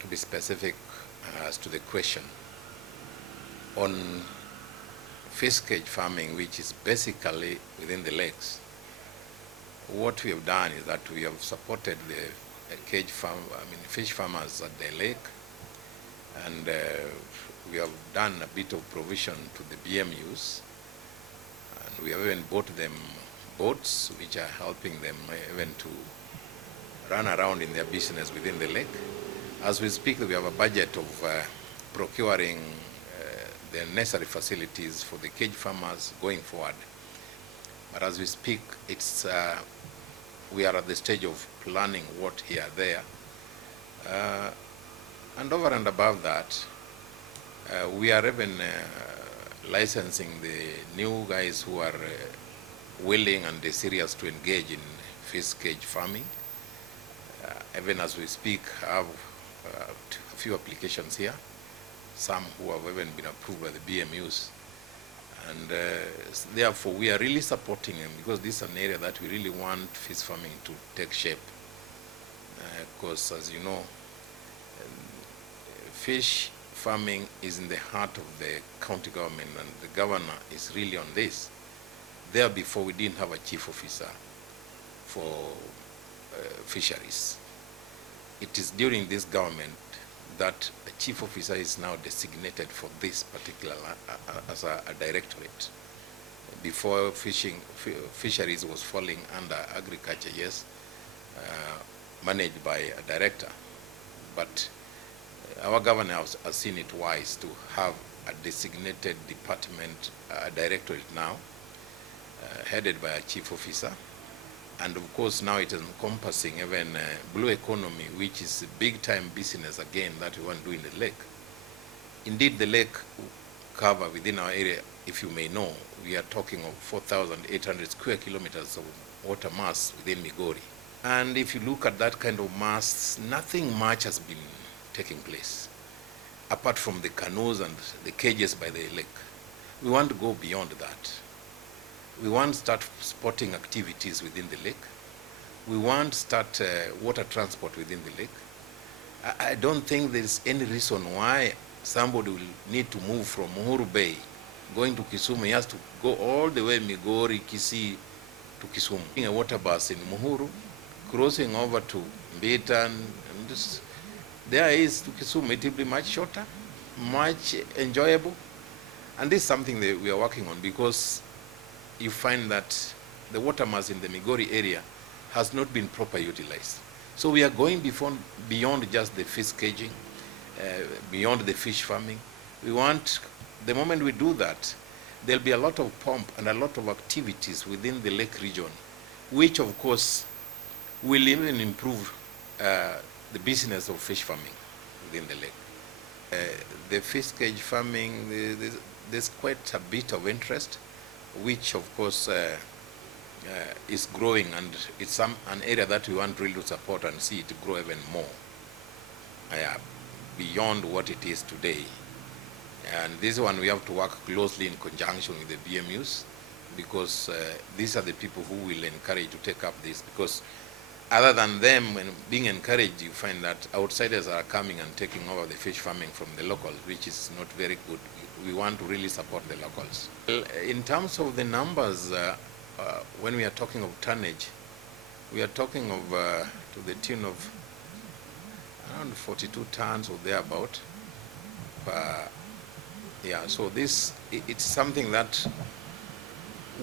to be specific as to the question on fish cage farming, which is basically within the lakes. What we have done is that we have supported the fish farmers at the lake, and we have done a bit of provision to the BMUs, and we have even bought them boats which are helping them even to run around in their business within the lake. As we speak, we have a budget of procuring the necessary facilities for the cage farmers going forward. But as we speak, we are at the stage of planning what here there. And over and above that, we are even licensing the new guys who are willing and serious to engage in fish cage farming. Even as we speak, I have a few applications here, some who have even been approved by the BMUs. And therefore, we are really supporting them because this is an area that we really want fish farming to take shape. Because as you know, fish farming is in the heart of the county government, and the governor is really on this. There before, we didn't have a chief officer for fisheries. It is during this government that a chief officer is now designated for this particular as a directorate. Before fisheries was falling under agriculture, yes, managed by a director. But our governor has seen it wise to have a designated department, directorate now, headed by a chief officer. And of course, now it is encompassing even blue economy, which is a big-time business again that we want to do in the lake. Indeed, the lake cover within our area, if you may know, we are talking of 4,800 square kilometers of water mass within Migori. And if you look at that kind of mass, nothing much has been taking place, apart from the canoes and the cages by the lake. We want to go beyond that. We want to start sporting activities within the lake. We want to start water transport within the lake. I don't think there is any reason why somebody will need to move from Uhuru Bay, going to Kisumu. He has to go all the way Migori, Kisii to Kisumu. A water bus in Muhuru, crossing over to Mbita, and just, there is to Kisumu. It will be much shorter, much enjoyable. And this is something that we are working on, because you find that the water mass in the Migori area has not been properly utilized. So we are going beyond just the fish caging, beyond the fish farming. We want, the moment we do that, there'll be a lot of pump and a lot of activities within the lake region, which of course will even improve the business of fish farming within the lake. The fish cage farming, there's quite a bit of interest, which of course is growing, and it's an area that we want really to support and see it grow even more beyond what it is today. And this one we have to work closely in conjunction with the BMUs, because these are the people who will encourage to take up this, because other than them being encouraged, you find that outsiders are coming and taking over the fish farming from the locals, which is not very good. We want to really support the locals. Well, in terms of the numbers, when we are talking of tonnage, we are talking of to the tune of around 42 tons or thereabout. Yeah, so it's something that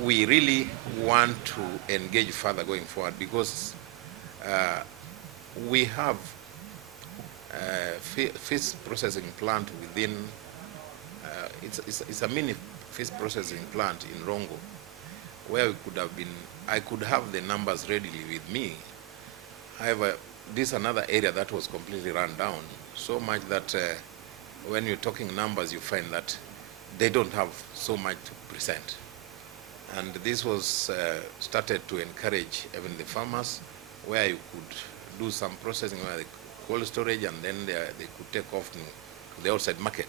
we really want to engage further going forward, because we have fish processing plant within. It's a mini fish processing plant in Rongo, where I could have the numbers readily with me. However, this is another area that was completely run down, so much that when you're talking numbers, you find that they don't have so much to present. And this was started to encourage even the farmers, where you could do some processing, where they cold storage, and then they could take off to the outside market.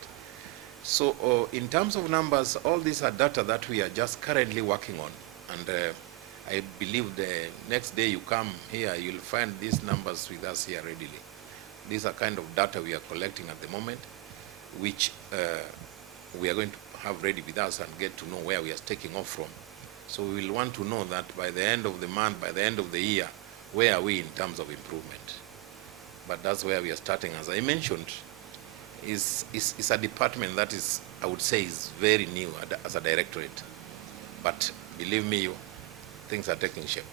So in terms of numbers, all these are data that we are just currently working on. And I believe the next day you come here, you'll find these numbers with us here readily. These are kind of data we are collecting at the moment, which we are going to have ready with us and get to know where we are taking off from. So we will want to know that by the end of the month, by the end of the year, where are we in terms of improvement. But that's where we are starting. As I mentioned, is a department that is, I would say, is very new as a directorate. But believe me, things are taking shape.